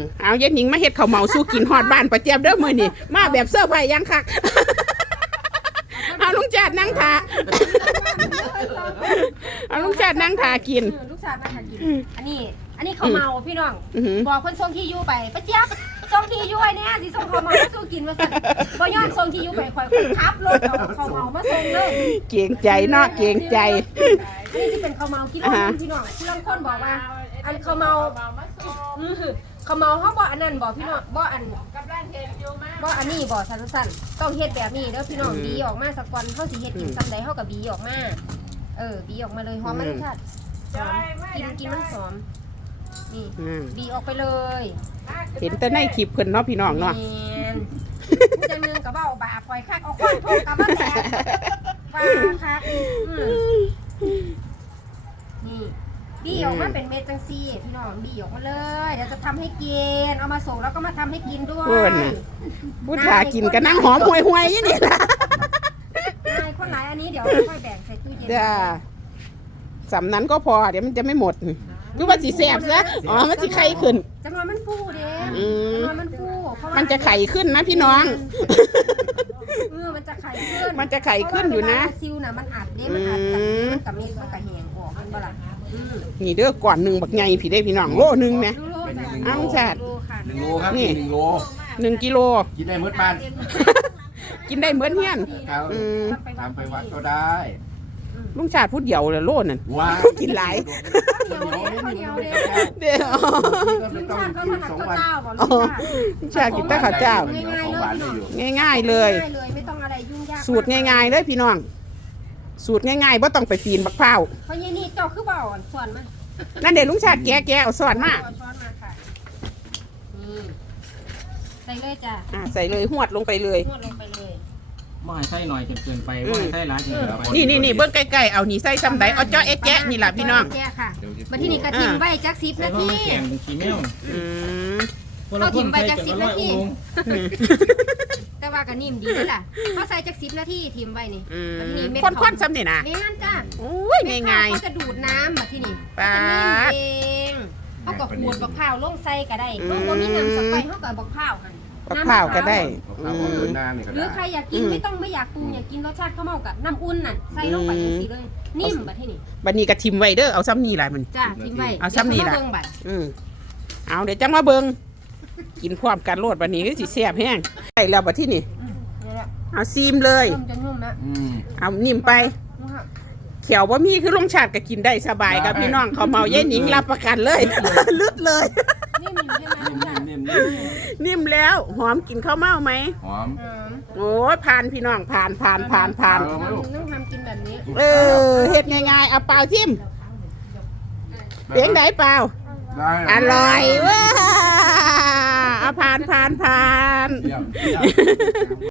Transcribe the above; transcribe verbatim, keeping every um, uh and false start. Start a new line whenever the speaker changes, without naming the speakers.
เอาเย็นหญิงมาเฮ็ดข้าวเมาสู้กินฮอดบ้านประเจี๊ยบเด้อมื้อนี้มาแบบเสื้อผ้ายังคักเอาลุงจัดนั่งทาเอาลุงจัดนั่งทากิน
ลูกชาตินั่งทากินอันนี้อันนี้ข้าวเมาพี่น้องบอกคนส่งที่อยู่ไปประเจี๊ยบส่งที่อยู่ไอ้เนี่ยสิส่งข้าวเมามาสู้กินมาสั่นบ่ยอมส่งที่อยู่ไปคอยขับรถเอาข้าวเมามาส่งเลย
เก่งใจเนาะเก่งใจ
อันนี้ที่เป็นข้าวเมากิโลนึงพี่น้องที่ลางคนบอกว่าอันข้าวเมาข้าวเมาเขาบ่อันนั้นบ่พี่น้องบ่อันบ่อันนี้บ่สั้นๆต้องเฮ็ดแบบนี้เด้อพี่น้องบีออกมาสักวันเขาสิเฮ็ดกินซ้ำใดเขากับบีออกมาเออบีออกมาเลยหอมมันชัดกินกินมันหอมนี่บีออกไปเลย
เห็นแต่ในคลิปเพิ่นเนาะพี่น้องเนาะ
ผู้จังนึงกับเบ้าบาปล่อยคักเอาข้อนทุกกับมาแตกว่าคักนี่บีออกมาเป็นเม็ดจังซี่พี่น้องบีออกมาเลยเดี๋ยวจะทำให้กินเอามาส่งแล้วก็มาทำให้กินด้วย
ผู้ถ่ากินก็นั่งหอมห่วยๆอย่างนี้ล่ะ
นายคนไหนอันนี้เดี๋ยวค่อยแบ่งใส่ตู้เย็น
จ้าสำนั้นก็พอเดี๋ยวมันจะไม่หมดคือว่าสีแสบซะอ๋อมันจะไข่ขึ้น
จำนวนมันฟูเด้จำนวนมันฟู
มันจะไข่ขึ้นนะพี่น้อง
เออมันจะไข่ขึ้น
มันจะไข่ขึ้นอยู่นะ
ซิลน่ะมันอัดเด้มันอัดกับมันกับมีมันกับแหงออกมันบ่ล่ะ
นี่เด้อก่อนหนึ่งบักใหญ่พี่ได้พี่น้องโลนึงไหมอ้าวจัด
หนึ่งโลครับนี่หนึ่งโล
หนึ่งกิโล
กินได้เมื่อบ้าน
กินได้เหมือนเฮียน
ทำไปวัดก็ได้
ลุงชาติพูดเดี่ยวเลยโลนั่น
ว้า
กินหลาย
เดี๋ยวลุงชาติเขาถนัดข้าวเจ้าบอก
ลุงชาติกินแต่ข้าวเจ้าง่ายๆเลย
ไม่ต้องอะไรยุ่งยาก
สูตรง่ายๆเลยพี่น้องสูตรง่ายๆบ่ต้องไปปีนบักพร้าว
เพราะนี่เจ้าคือเบาอ่อนส่วนมัน
นั่นเด็กลุงชาติแก่แก่เอาส่วนมา
ใส่เลยจ้ะ
ใส่เลยหวดลงไปเลย
หวดลงไปเลย
บ่ให้ใส่หน่อยจนเกินไปบ่ให้ใส่หลายจนเกินไป
นี่นี่นี่เบิ้งใกล้ๆเอานี่ใส่ซ้ำใดเอาเจาะเอ๊ะแจ๊ะนี่แหละพี่น้อง
แจ๊ะค่ะมาที่นี่กระถิ่นใบจักสิบนาที
แกงเป็นขี้แมว
เอาถิ่นใบจักสิบนาทีแต่ว่าก็นิ่มดีเลยล่ะเขาใส่จักสิบนาทีถิ่นใบนี่
ค่อนๆซ้ำนี่นะ
นี่นั่นจ้ะ
โอ้ยง่ายๆ
เขาจะดูดน้ำมาที่นี่จะนิ่มเองเขาก็ขูดบักพร้าวลงใส่ก็ได้เขาก็มีน้ำสไปเขาก็บักพร้าวกัน
บักพร้าวก็ได้
หรือใครอยากกินไม่ต้องไม่อยากปรุงอยากกินรสชาติข้าวเม่ากับน้ำอุ่นน่ะใส่ลงไปอย่างนี้เลยนิ่มแบบที่นี่
บัดนี้ก็ทิมไว้เด้อเอาซ้ำนี่แหละมัน
จ้าทิมไว้
เอาซ้ำนี่แหละอืมเอาเดี๋ยวจังมาเบิ่งกินความกันโลดบัดนี้ก็สิแซ่บแห้งใส่แล้วบัดที่นี่เอาซีมเลยเอานิ่มไปเขียวบะมี่คือลงชาติก็กินได้สบายกับพี่น้องเขาเมาเย็นหญิงรับประกันเลยลึดเลยนิ่มแล้วหอมกินข้าวเมาไหม
หอม
โอ้ยผ่านพี่น้องผ่านผ่านผ่านผ่าน
ต้องทำกินแบบนี้
เออเฮ็ดง่ายๆเอาเปล่าทิมเลี้ยงไหนเปล่าอร่อยว้าเอาผ่านผ่านผ่าน